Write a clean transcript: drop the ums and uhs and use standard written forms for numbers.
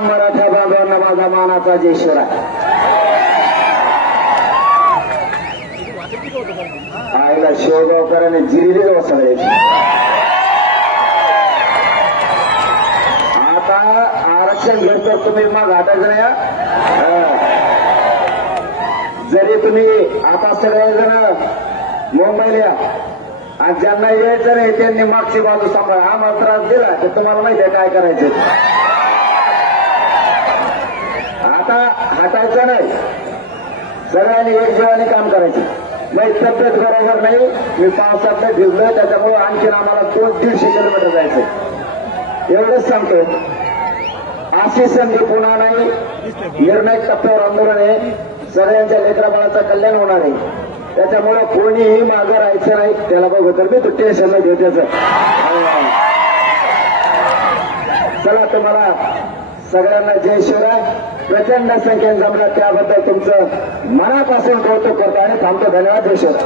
तमाम मराठा बांधवांना माझा मानाचा जय शिवराय. आईला शिवगावकरांनी जिरीलीच वसवले. आता आरक्षण घेतो तुम्ही मग हटायचं नाही हा. जरी तुम्ही आता सगळेजण मुंबईला या आणि ज्यांना यायचं नाही त्यांनी मागची बाजू सांभाळा. आम्हाला त्रास दिला तर तुम्हाला माहिती आहे काय करायचं. आता हटायचं नाही, सगळ्यांनी एक जीवाने काम करायचं. नाही तब्येत बरोबर नाही, मी पावसात भिजलोय त्याच्यामुळे आणखीन आम्हाला 200-150 किलोमीटर जायचं. एवढंच सांगतो, अशी संधी पुन्हा नाही. निर्णायक टप्प्यावर आंदोलन आहे, सगळ्यांच्या लेकराबाळाचं कल्याण होणार आहे. त्याच्यामुळे कोणीही मागं राहायचं नाही. त्याला बघू तर मी तू टेन्शन नाही त्याचं. चला तुम्हाला सगळ्यांना जय शिवराय. प्रचंड संख्येने जमला त्याबद्दल तुमचं मनापासून कौतुक करतो आणि थांबतो. धन्यवाद. जय शिवराय.